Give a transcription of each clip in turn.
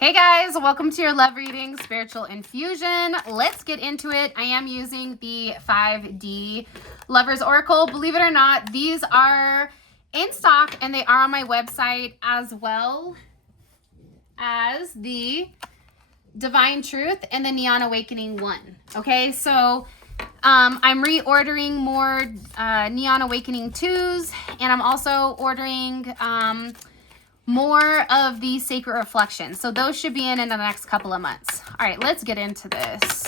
Hey guys, welcome to your love reading, spiritual infusion. Let's get into it. I am using the 5D Lovers Oracle. Believe it or not, these are in stock and they are on my website as well as the Divine Truth and the Neon Awakening one. Okay, so I'm reordering more Neon Awakening 2s, and I'm also ordering more of the Sacred Reflections. So those should be in the next couple of months. All right, let's get into this.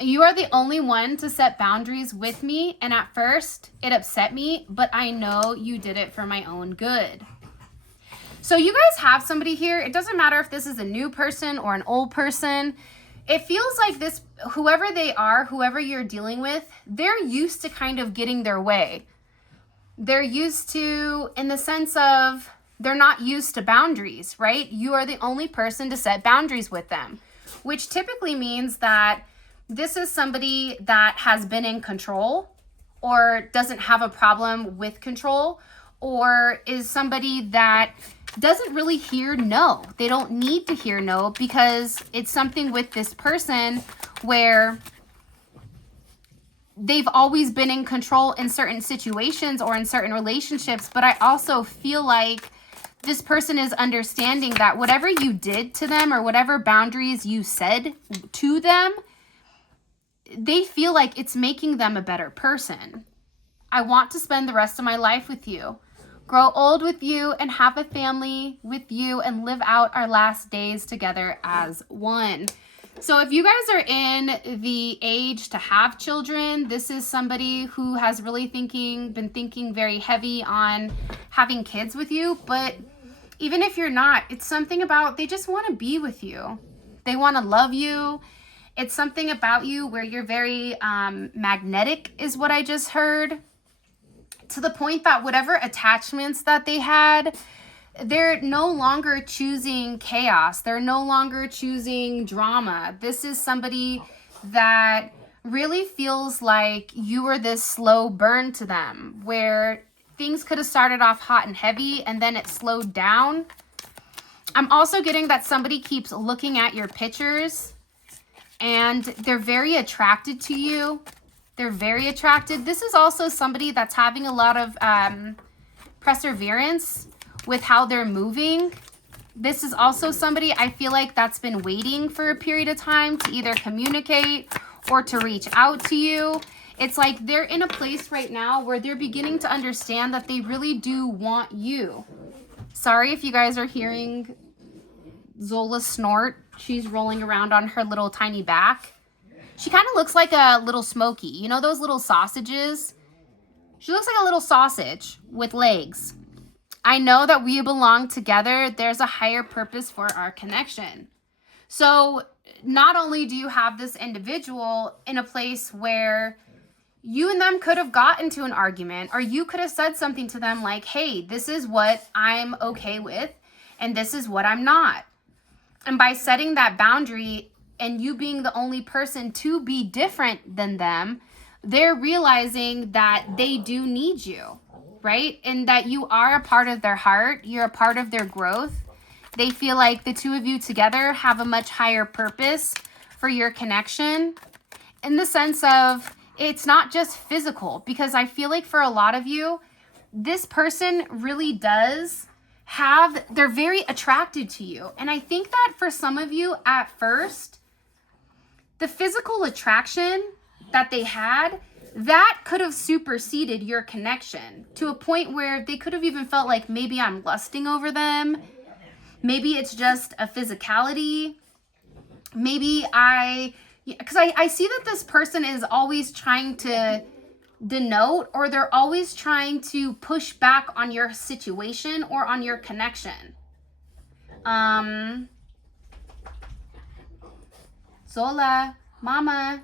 You are the only one to set boundaries with me, and at first it upset me, but I know you did it for my own good. So you guys have somebody here. It doesn't matter if this is a new person or an old person. It feels like this, whoever they are, whoever you're dealing with, they're used to kind of getting their way. They're used to, in the sense of, they're not used to boundaries, right? You are the only person to set boundaries with them, which typically means that this is somebody that has been in control or doesn't have a problem with control, or is somebody that doesn't really hear no. They don't need to hear no because it's something with this person where they've always been in control in certain situations or in certain relationships. But I also feel like this person is understanding that whatever you did to them or whatever boundaries you said to them, they feel like it's making them a better person. I want to spend the rest of my life with you, grow old with you, and have a family with you, and live out our last days together as one. So if you guys are in the age to have children, this is somebody who has really been thinking very heavy on having kids with you. But even if you're not, it's something about, they just want to be with you. They want to love you. It's something about you where you're very magnetic is what I just heard. To the point that whatever attachments that they had, they're no longer choosing chaos. They're no longer choosing drama. This is somebody that really feels like you were this slow burn to them, where things could have started off hot and heavy and then it slowed down. I'm also getting that somebody keeps looking at your pictures and they're very attracted to you. They're very attracted. This is also somebody that's having a lot of perseverance with how they're moving. This is also somebody I feel like that's been waiting for a period of time to either communicate or to reach out to you. It's like they're in a place right now where they're beginning to understand that they really do want you. Sorry if you guys are hearing Zola snort. She's rolling around on her little tiny back. She kind of looks like a little Smokey. You know those little sausages? She looks like a little sausage with legs. I know that we belong together. There's a higher purpose for our connection. So not only do you have this individual in a place where you and them could have got into an argument, or you could have said something to them like, hey, this is what I'm okay with, and this is what I'm not. And by setting that boundary and you being the only person to be different than them, they're realizing that they do need you. Right? And that you are a part of their heart. You're a part of their growth. They feel like the two of you together have a much higher purpose for your connection, in the sense of it's not just physical, because I feel like for a lot of you, this person really does they're very attracted to you. And I think that for some of you at first, the physical attraction that they had, that could have superseded your connection to a point where they could have even felt like maybe I'm lusting over them. Maybe it's just a physicality. Maybe because I see that this person is always trying to denote, or they're always trying to push back on your situation or on your connection. Zola, Mama.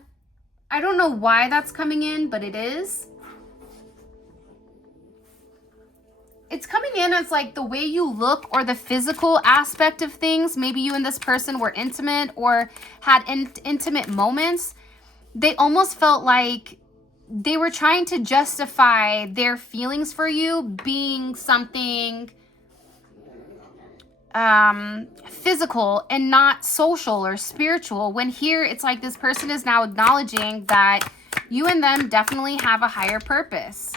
I don't know why that's coming in, but it is. It's coming in as like the way you look or the physical aspect of things. Maybe you and this person were intimate or had intimate moments. They almost felt like they were trying to justify their feelings for you being something physical and not social or spiritual, when here it's like this person is now acknowledging that you and them definitely have a higher purpose.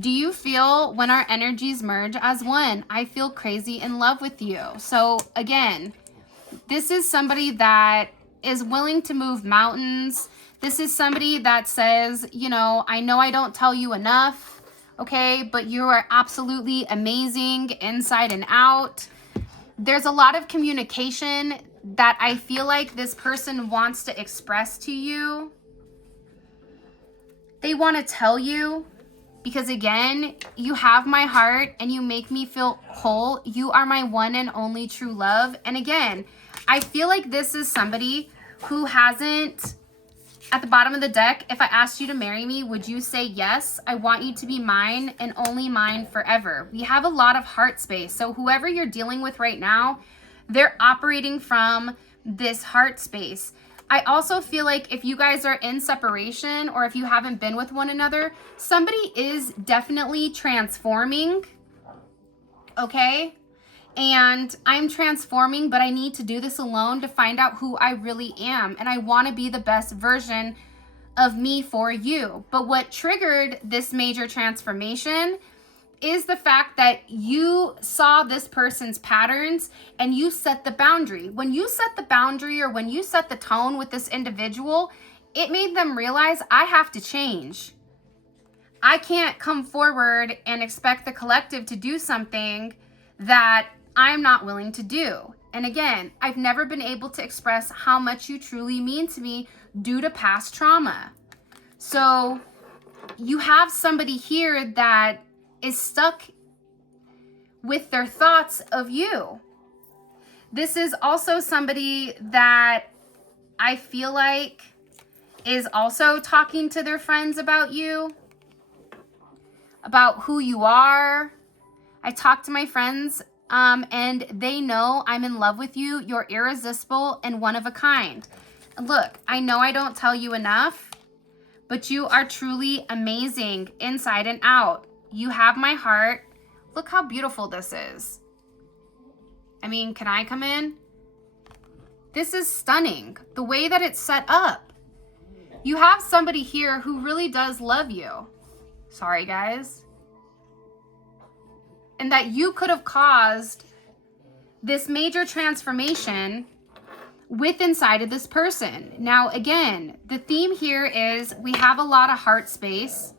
Do you feel when our energies merge as one? I feel crazy in love with you. So again, this is somebody that is willing to move mountains. This is somebody that says, you know I don't tell you enough, okay, but you are absolutely amazing inside and out. There's a lot of communication that I feel like this person wants to express to you. They want to tell you, because again, you have my heart and you make me feel whole. You are my one and only true love. And again, I feel like this is somebody who hasn't, at the bottom of the deck, if I asked you to marry me, would you say yes? I want you to be mine and only mine forever. We have a lot of heart space. So whoever you're dealing with right now, they're operating from this heart space. I also feel like if you guys are in separation or if you haven't been with one another, somebody is definitely transforming, okay? And I'm transforming, but I need to do this alone to find out who I really am. And I want to be the best version of me for you. But what triggered this major transformation is the fact that you saw this person's patterns and you set the boundary. When you set the boundary or when you set the tone with this individual, it made them realize I have to change. I can't come forward and expect the collective to do something that I'm not willing to do. And again, I've never been able to express how much you truly mean to me due to past trauma. So you have somebody here that is stuck with their thoughts of you. This is also somebody that I feel like is also talking to their friends about you, about who you are. I talk to my friends and they know I'm in love with you. You're irresistible and one of a kind. Look, I know I don't tell you enough, but you are truly amazing inside and out. You have my heart. Look how beautiful this is. I mean, can I come in? This is stunning. The way that it's set up. You have somebody here who really does love you. Sorry, guys. And that you could have caused this major transformation with inside of this person. Now, again, the theme here is we have a lot of heart space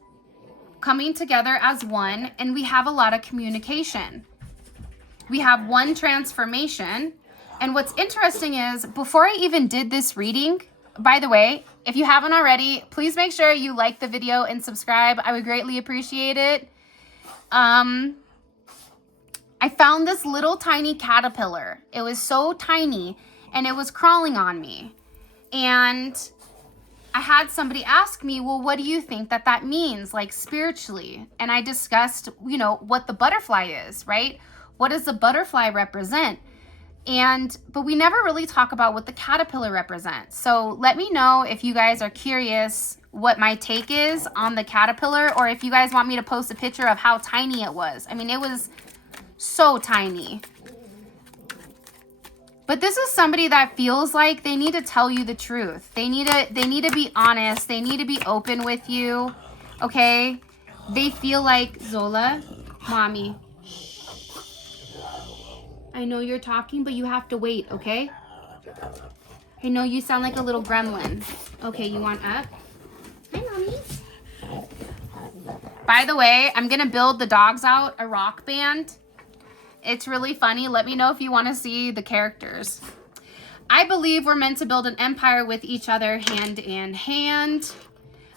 coming together as one, and we have a lot of communication. We have one transformation. And what's interesting is, before I even did this reading, by the way, if you haven't already, please make sure you like the video and subscribe. I would greatly appreciate it. I found this little tiny caterpillar. It was so tiny and it was crawling on me. And I had somebody ask me, well, what do you think that means, like spiritually? And I discussed, what the butterfly is, right? What does the butterfly represent? But we never really talk about what the caterpillar represents. So let me know if you guys are curious what my take is on the caterpillar, or if you guys want me to post a picture of how tiny it was. I mean, it was so tiny. But this is somebody that feels like they need to tell you the truth. They need to be honest. They need to be open with you. Okay? They feel like, Zola, mommy. I know you're talking, but you have to wait, okay? I know you sound like a little gremlin. Okay, you want up? Hi, mommy. By the way, I'm going to build the dogs out a rock band. It's really funny. Let me know if you want to see the characters. I believe we're meant to build an empire with each other hand in hand.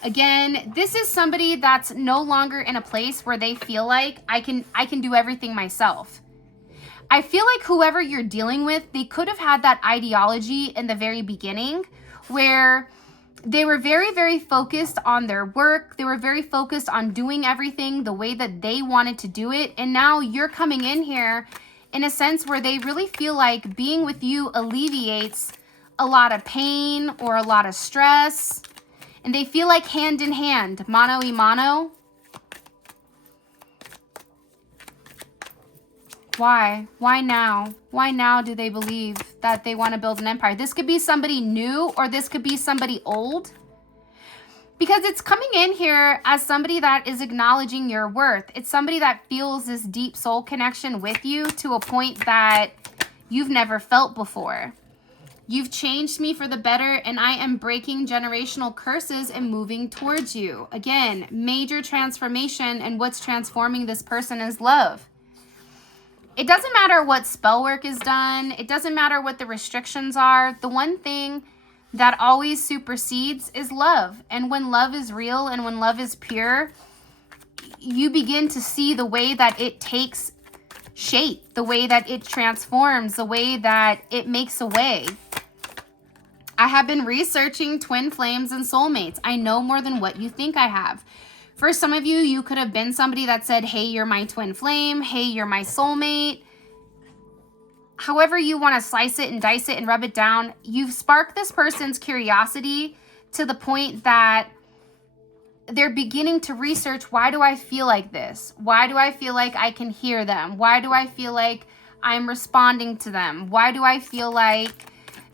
Again, this is somebody that's no longer in a place where they feel like I can do everything myself. I feel like whoever you're dealing with, they could have had that ideology in the very beginning where they were very, very focused on their work. They were very focused on doing everything the way that they wanted to do it. And now you're coming in here in a sense where they really feel like being with you alleviates a lot of pain or a lot of stress. And they feel like hand in hand, mano y mano. Why? Why now? Why now do they believe that they want to build an empire? This could be somebody new or this could be somebody old. Because it's coming in here as somebody that is acknowledging your worth. It's somebody that feels this deep soul connection with you to a point that you've never felt before. You've changed me for the better, and I am breaking generational curses and moving towards you. Again, major transformation, and what's transforming this person is love. It doesn't matter what spell work is done. It doesn't matter what the restrictions are. The one thing that always supersedes is love. And when love is real and when love is pure, you begin to see the way that it takes shape, the way that it transforms, the way that it makes a way. I have been researching twin flames and soulmates. I know more than what you think I have. For some of you, you could have been somebody that said, hey, you're my twin flame. Hey, you're my soulmate. However you want to slice it and dice it and rub it down, you've sparked this person's curiosity to the point that they're beginning to research, why do I feel like this? Why do I feel like I can hear them? Why do I feel like I'm responding to them? Why do I feel like,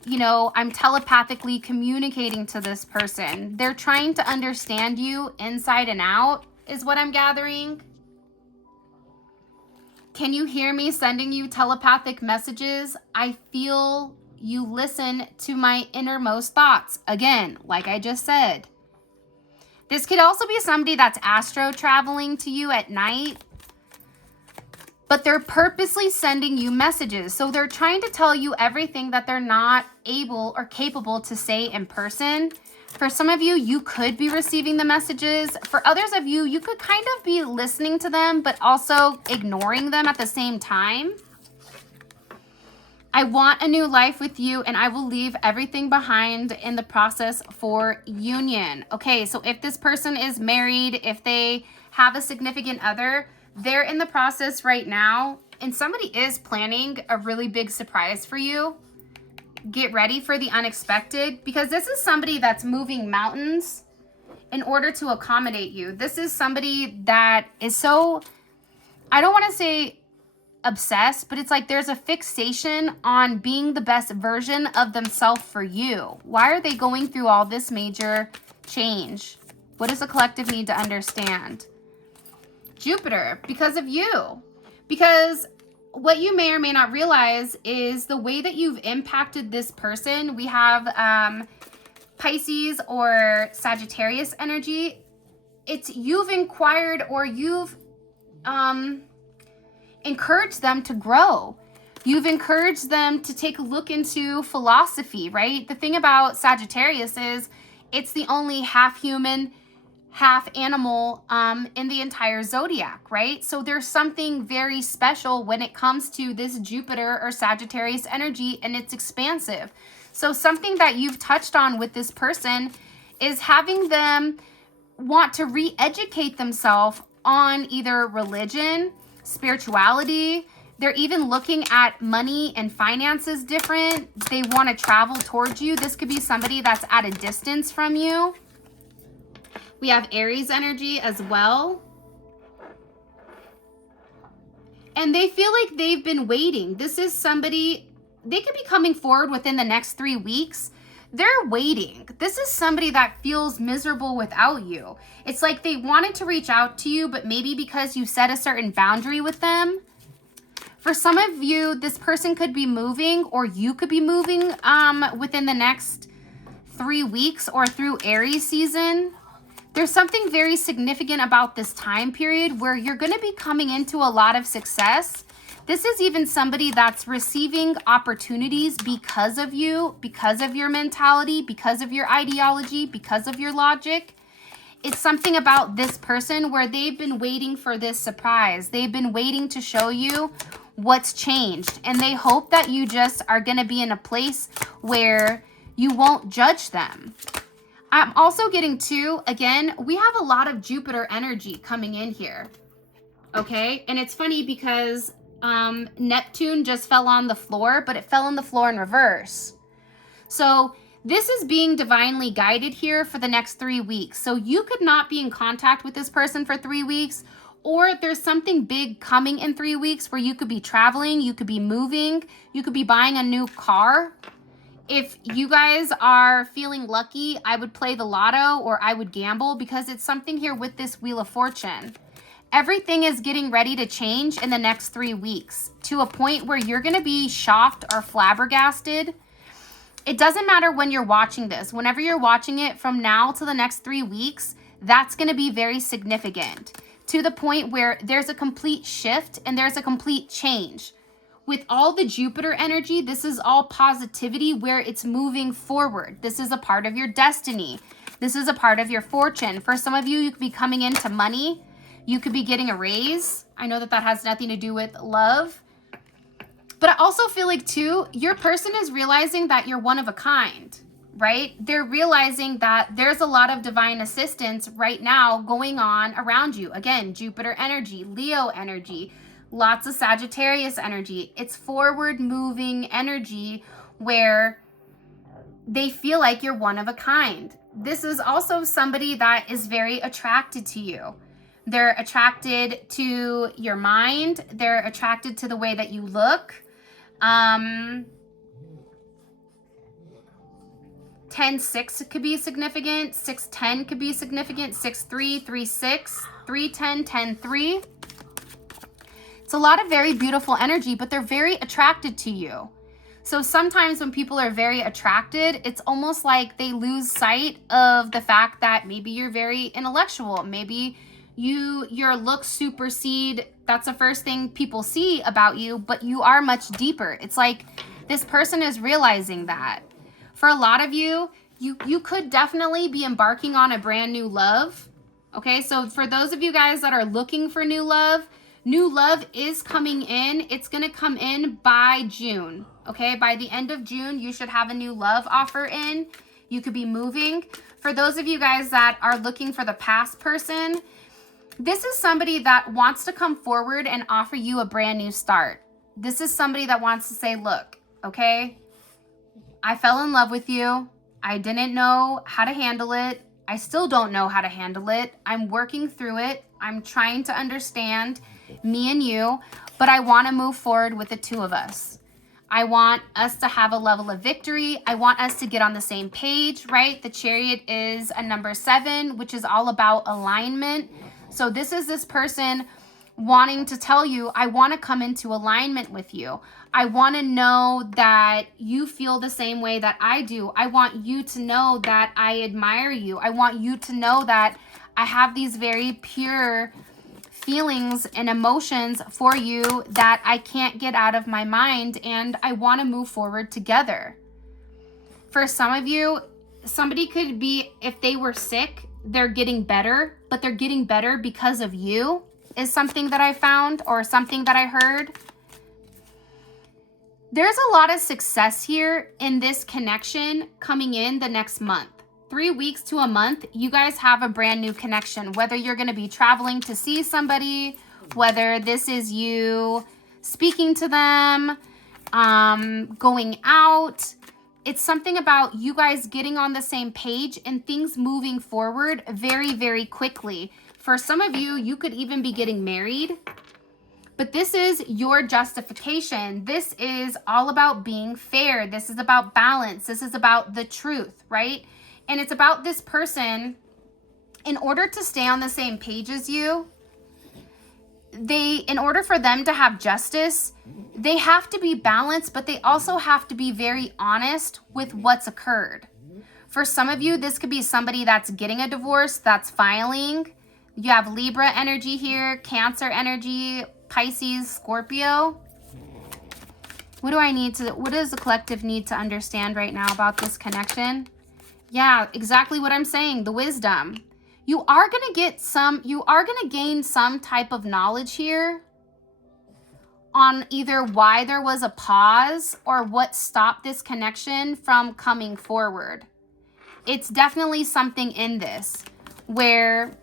you know, I'm telepathically communicating to this person? They're trying to understand you inside and out, is what I'm gathering. Can you hear me sending you telepathic messages? I feel you listen to my innermost thoughts. Again, like I just said. This could also be somebody that's astro traveling to you at night, but they're purposely sending you messages. So they're trying to tell you everything that they're not able or capable to say in person. For some of you, you could be receiving the messages. For others of you, you could kind of be listening to them, but also ignoring them at the same time. I want a new life with you, and I will leave everything behind in the process for union. Okay, so if this person is married, if they have a significant other, they're in the process right now, and somebody is planning a really big surprise for you. Get ready for the unexpected, because this is somebody that's moving mountains in order to accommodate you. This is somebody that is so, I don't want to say obsessed, but it's like there's a fixation on being the best version of themselves for you. Why are they going through all this major change? What does the collective need to understand? Jupiter, because of you. Because what you may or may not realize is the way that you've impacted this person. We have Pisces or Sagittarius energy. It's you've inquired or you've encouraged them to grow. You've encouraged them to take a look into philosophy, right? The thing about Sagittarius is it's the only half human, half animal in the entire zodiac, right? So there's something very special when it comes to this Jupiter or Sagittarius energy, and it's expansive. So something that you've touched on with this person is having them want to re-educate themselves on either religion, spirituality. They're even looking at money and finances different. They want to travel towards you. This could be somebody that's at a distance from you. We have Aries energy as well. And they feel like they've been waiting. This is somebody, they could be coming forward within the next 3 weeks. They're waiting. This is somebody that feels miserable without you. It's like they wanted to reach out to you, but maybe because you set a certain boundary with them. For some of you, this person could be moving, or you could be moving within the next 3 weeks or through Aries season. There's something very significant about this time period where you're going to be coming into a lot of success. This is even somebody that's receiving opportunities because of you, because of your mentality, because of your ideology, because of your logic. It's something about this person where they've been waiting for this surprise. They've been waiting to show you what's changed. And they hope that you just are going to be in a place where you won't judge them. I'm also getting to, again, we have a lot of Jupiter energy coming in here. Okay? And it's funny because Neptune just fell on the floor, but it fell on the floor in reverse. So this is being divinely guided here for the next 3 weeks. So you could not be in contact with this person for 3 weeks, or there's something big coming in 3 weeks where you could be traveling, you could be moving, you could be buying a new car. If you guys are feeling lucky, I would play the lotto or I would gamble, because it's something here with this Wheel of Fortune. Everything is getting ready to change in the next 3 weeks to a point where you're going to be shocked or flabbergasted. It doesn't matter when you're watching this. Whenever you're watching it from now to the next 3 weeks, that's going to be very significant, to the point where there's a complete shift and there's a complete change. With all the Jupiter energy, this is all positivity where it's moving forward. This is a part of your destiny. This is a part of your fortune. For some of you, you could be coming into money. You could be getting a raise. I know that that has nothing to do with love. But I also feel like, too, your person is realizing that you're one of a kind, right? They're realizing that there's a lot of divine assistance right now going on around you. Again, Jupiter energy, Leo energy, lots of Sagittarius energy. It's forward moving energy where they feel like you're one of a kind. This is also somebody that is very attracted to you. They're attracted to your mind. They're attracted to the way that you look. 10-6 could be significant. 6-10 could be significant. 6-3, 3-6, 3-10, 10-3. It's a lot of very beautiful energy, but they're very attracted to you. So sometimes when people are very attracted, it's almost like they lose sight of the fact that maybe you're very intellectual. Maybe your looks supersede. That's the first thing people see about you, but you are much deeper. It's like this person is realizing that. For a lot of you, you could definitely be embarking on a brand new love. Okay, so for those of you guys that are looking for new love is coming in. It's going to come in by June. Okay, by the end of June, you should have a new love offer in. You could be moving. For those of you guys that are looking for the past person, this is somebody that wants to come forward and offer you a brand new start. This is somebody that wants to say, look, okay, I fell in love with you. I didn't know how to handle it. I still don't know how to handle it. I'm working through it. I'm trying to understand me and you, but I want to move forward with the two of us. I want us to have a level of victory. I want us to get on the same page, right? The Chariot is a number 7, which is all about alignment. So this is this person wanting to tell you, I want to come into alignment with you. I want to know that you feel the same way that I do. I want you to know that I admire you. I want you to know that I have these very pure feelings and emotions for you that I can't get out of my mind, and I want to move forward together. For some of you, somebody could be, if they were sick, they're getting better, but they're getting better because of you, is something that I found, or something that I heard. There's a lot of success here in this connection coming in the next month. 3 weeks to a month, you guys have a brand new connection, whether you're going to be traveling to see somebody, whether this is you speaking to them, going out. It's something about you guys getting on the same page and things moving forward very, very quickly. For some of you, you could even be getting married. But this is your justification. This is all about being fair. This is about balance. This is about the truth, right? And it's about this person, in order to stay on the same page as you, in order for them to have justice, they have to be balanced, but they also have to be very honest with what's occurred. For some of you, this could be somebody that's getting a divorce, that's filing. You have Libra energy here, Cancer energy, Pisces, Scorpio. What does the collective need to understand right now about this connection? Yeah, exactly what I'm saying, the wisdom. You are going to gain some type of knowledge here on either why there was a pause or what stopped this connection from coming forward. It's definitely something in this where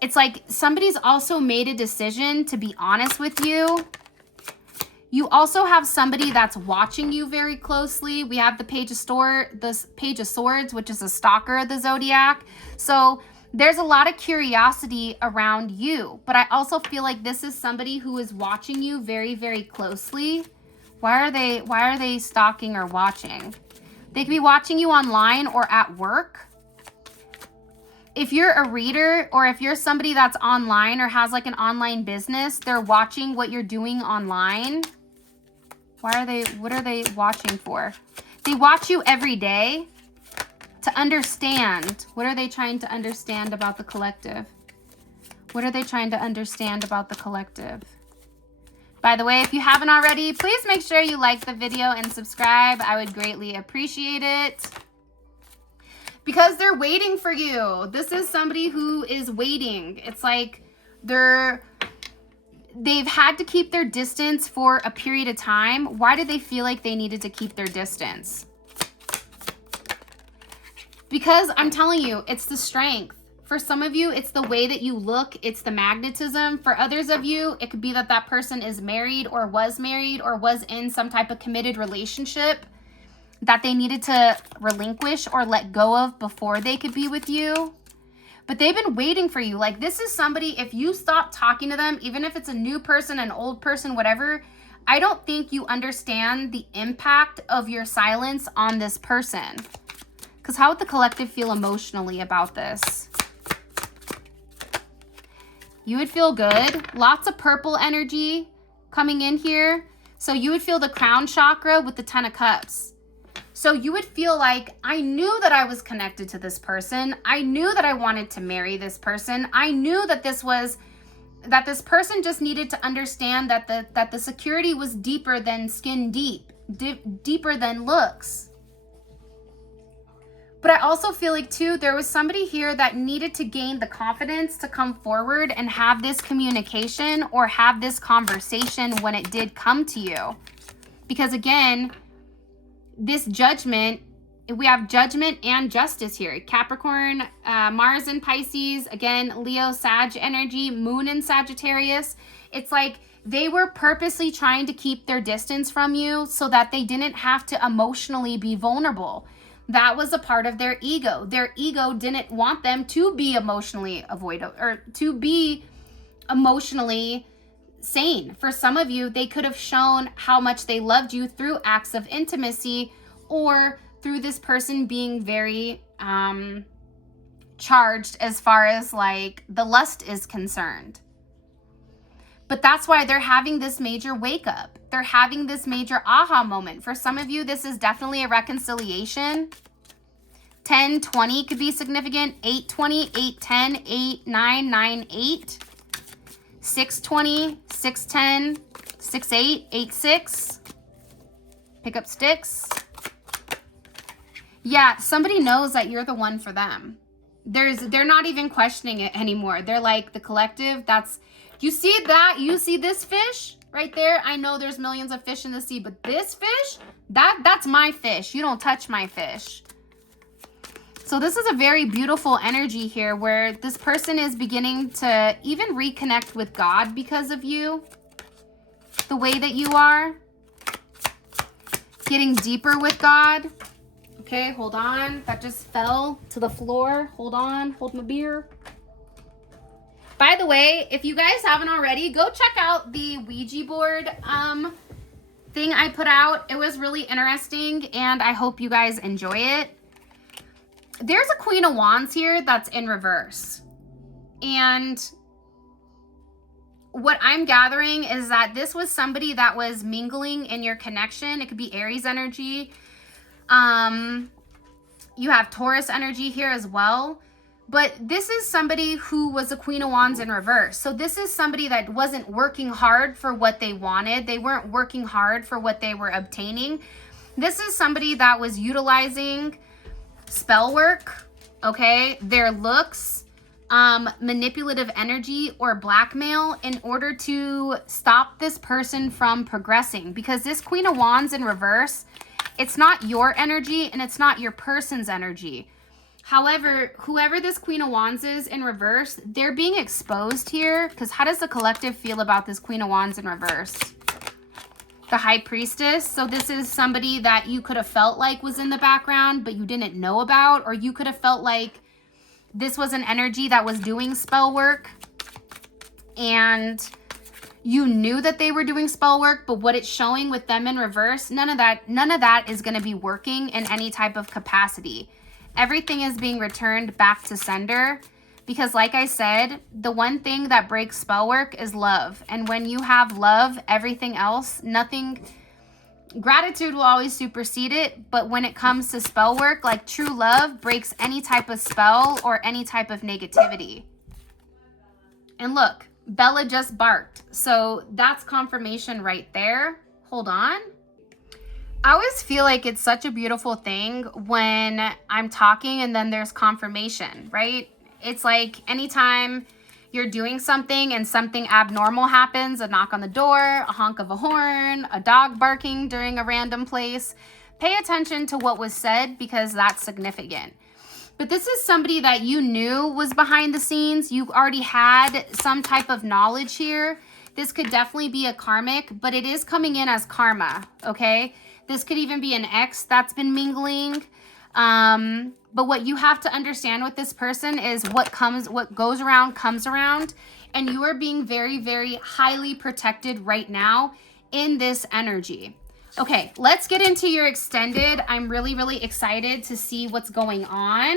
it's like somebody's also made a decision to be honest with you. You also have somebody that's watching you very closely. We have the Page of Swords, which is a stalker of the zodiac. So There's a lot of curiosity around you, but I also feel like this is somebody who is watching you very, very closely. Why are they stalking or watching? They could be watching you online or at work. If you're a reader, or if you're somebody that's online or has like an online business, they're watching what you're doing online. What are they watching for? They watch you every day to understand. What are they trying to understand about the collective? What are they trying to understand about the collective? By the way, if you haven't already, please make sure you like the video and subscribe. I would greatly appreciate it. Because they're waiting for you. This is somebody who is waiting. It's like they've had to keep their distance for a period of time. Why did they feel like they needed to keep their distance? Because I'm telling you, it's the strength. For some of you, it's the way that you look. It's the magnetism. For others of you, it could be that that person is married or was in some type of committed relationship that they needed to relinquish or let go of before they could be with you. But they've been waiting for you. Like, this is somebody, if you stop talking to them, even if it's a new person, an old person, whatever, I don't think you understand the impact of your silence on this person. Because how would the collective feel emotionally about this? You would feel good. Lots of purple energy coming in here. So you would feel the crown chakra with the 10 of Cups. So you would feel like, I knew that I was connected to this person. I knew that I wanted to marry this person. I knew that this person just needed to understand that the security was deeper than skin deep, deeper than looks. But I also feel like, too, there was somebody here that needed to gain the confidence to come forward and have this communication or have this conversation when it did come to you. Because, again, this judgment, we have judgment and justice here. Capricorn, Mars in Pisces, again, Leo, Sag energy, Moon in Sagittarius. It's like they were purposely trying to keep their distance from you so that they didn't have to emotionally be vulnerable. That was a part of their ego. Their ego didn't want them to be emotionally avoidable or to be emotionally sane. For some of you, they could have shown how much they loved you through acts of intimacy or through this person being very charged as far as like the lust is concerned. But that's why they're having this major wake up. They're having this major aha moment. For some of you, this is definitely a reconciliation. 10-20 could be significant. 8-20, 8-10, 8-9, 9-8. 6-20, 6-10, 6-8, 8-6. Pick up sticks. Yeah, somebody knows that you're the one for them. They're not even questioning it anymore. They're like, the collective, that's, you see that? You see this fish right there? I know there's millions of fish in the sea, but this fish, that's my fish. You don't touch my fish. So this is a very beautiful energy here where this person is beginning to even reconnect with God because of you. The way that you are. Getting deeper with God. Okay, hold on. That just fell to the floor. Hold on. Hold my beer. By the way, if you guys haven't already, go check out the Ouija board thing I put out. It was really interesting, and I hope you guys enjoy it. There's a Queen of Wands here that's in reverse. And what I'm gathering is that this was somebody that was mingling in your connection. It could be Aries energy. You have Taurus energy here as well. But this is somebody who was a Queen of Wands in reverse. So this is somebody that wasn't working hard for what they wanted. They weren't working hard for what they were obtaining. This is somebody that was utilizing spell work, okay, their looks, manipulative energy, or blackmail in order to stop this person from progressing. Because this Queen of Wands in reverse, it's not your energy and it's not your person's energy. However, whoever this Queen of Wands is in reverse, they're being exposed here. Because how does the collective feel about this Queen of Wands in reverse? The High Priestess. So this is somebody that you could have felt like was in the background, but you didn't know about. Or you could have felt like this was an energy that was doing spell work, and you knew that they were doing spell work, but what it's showing with them in reverse, none of that is going to be working in any type of capacity. Everything is being returned back to sender, because like I said, the one thing that breaks spell work is love. And when you have love, everything else, gratitude will always supersede it. But when it comes to spell work, like true love breaks any type of spell or any type of negativity. And look, Bella just barked. So that's confirmation right there. Hold on. I always feel like it's such a beautiful thing when I'm talking and then there's confirmation, right? It's like anytime you're doing something and something abnormal happens, a knock on the door, a honk of a horn, a dog barking during a random place, pay attention to what was said, because that's significant. But this is somebody that you knew was behind the scenes. You already had some type of knowledge here. This could definitely be a karmic, but it is coming in as karma, okay? This could even be an ex that's been mingling. But what you have to understand with this person is what goes around comes around. And you are being very, very highly protected right now in this energy. Okay, let's get into your extended. I'm really, really excited to see what's going on.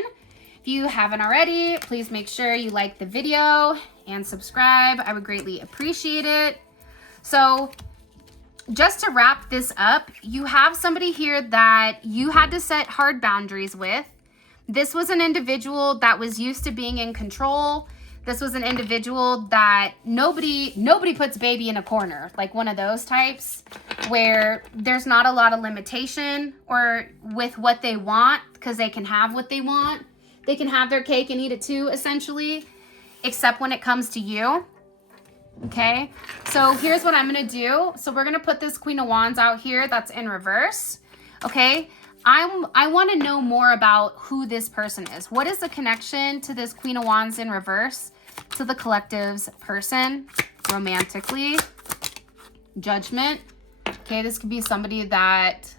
If you haven't already, please make sure you like the video and subscribe. I would greatly appreciate it. So just to wrap this up, you have somebody here that you had to set hard boundaries with. This was an individual that was used to being in control. This was an individual that nobody puts baby in a corner, like one of those types where there's not a lot of limitation or with what they want, because they can have what they want. They can have their cake and eat it too, essentially, except when it comes to you. Okay, so here's what I'm going to do. So we're going to put this Queen of Wands out here that's in reverse. Okay, I want to know more about who this person is. What is the connection to this Queen of Wands in reverse to the collective's person romantically? Judgment. Okay, this could be somebody that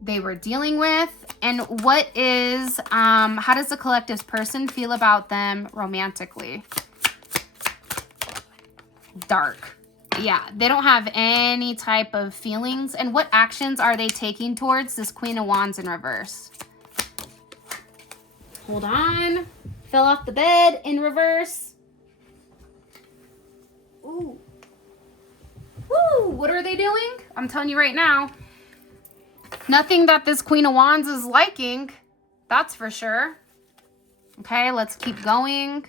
they were dealing with. And what is, how does the collective's person feel about them romantically? Dark. Yeah, they don't have any type of feelings. And what actions are they taking towards this Queen of Wands in reverse? Hold on. Fell off the bed in reverse. Ooh. Woo! What are they doing? I'm telling you right now. Nothing that this Queen of Wands is liking. That's for sure. Okay, let's keep going.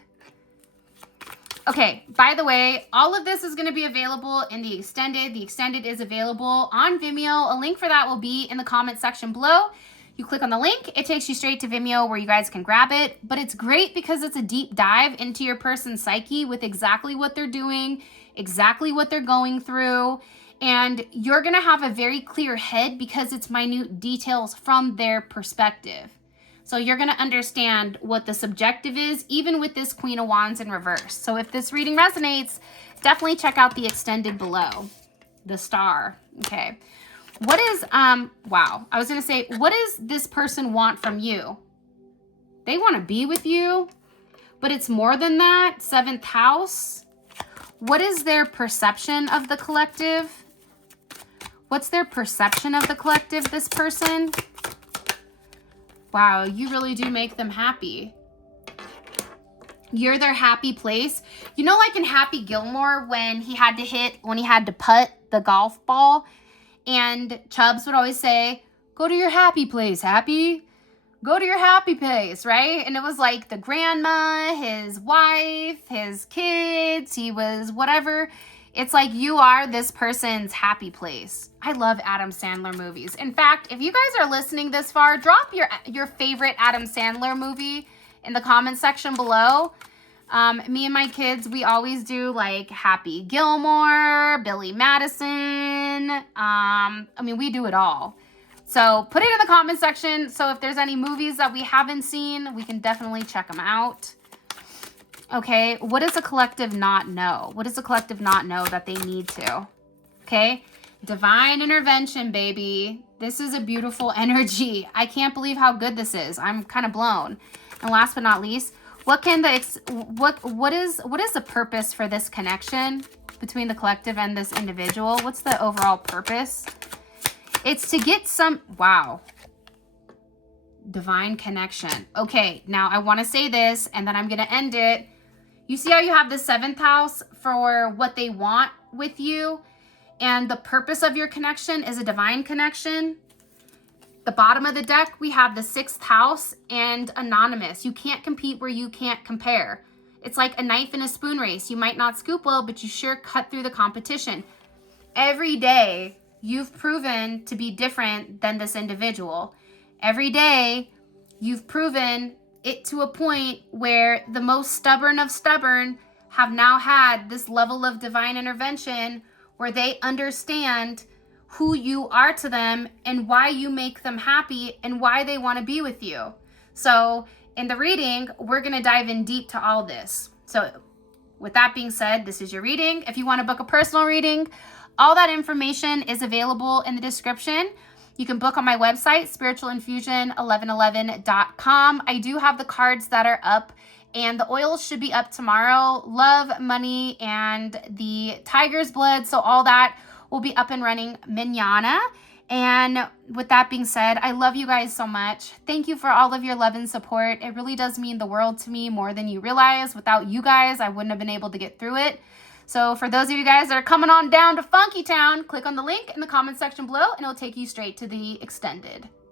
Okay, by the way, all of this is going to be available in the extended. The extended is available on Vimeo. A link for that will be in the comment section below. You click on the link, it takes you straight to Vimeo where you guys can grab it. But it's great because it's a deep dive into your person's psyche with exactly what they're doing, exactly what they're going through. And you're going to have a very clear head because it's minute details from their perspective. So you're going to understand what the subjective is, even with this Queen of Wands in reverse. So if this reading resonates, definitely check out the extended below. The star. Okay. What is, wow. I was going to say, what does this person want from you? They want to be with you, but it's more than that. 7th house. What is their perception of the collective? What's their perception of the collective, this person? Wow, you really do make them happy. You're their happy place. You know, like in Happy Gilmore when he had to putt the golf ball, and Chubbs would always say, go to your happy place, Happy. Go to your happy place, right? And it was like the grandma, his wife, his kids, he was whatever. It's like you are this person's happy place. I love Adam Sandler movies. In fact, if you guys are listening this far, drop your favorite Adam Sandler movie in the comment section below. Me and my kids, we always do like Happy Gilmore, Billy Madison. I mean, we do it all. So put it in the comment section. So if there's any movies that we haven't seen, we can definitely check them out. Okay, what does the collective not know? What does the collective not know that they need to? Okay, divine intervention, baby. This is a beautiful energy. I can't believe how good this is. I'm kind of blown. And last but not least, what is the purpose for this connection between the collective and this individual? What's the overall purpose? It's to get some, wow, divine connection. Okay, now I want to say this and then I'm going to end it. You see how you have the 7th house for what they want with you, and the purpose of your connection is a divine connection. The bottom of the deck, we have the 6th house and anonymous. You can't compete where you can't compare. It's like a knife and a spoon race. You might not scoop well, but you sure cut through the competition. Every day, you've proven to be different than this individual. Every day, you've proven it to a point where the most stubborn of stubborn have now had this level of divine intervention where they understand who you are to them and why you make them happy and why they want to be with you. So in the reading, we're going to dive in deep to all this. So with that being said, this is your reading. If you want to book a personal reading, all that information is available in the description. You can book on my website, spiritualinfusion1111.com. I do have the cards that are up, and the oils should be up tomorrow. Love, money, and the tiger's blood. So all that will be up and running mañana. And with that being said, I love you guys so much. Thank you for all of your love and support. It really does mean the world to me, more than you realize. Without you guys, I wouldn't have been able to get through it. So for those of you guys that are coming on down to Funky Town, click on the link in the comment section below and it'll take you straight to the extended.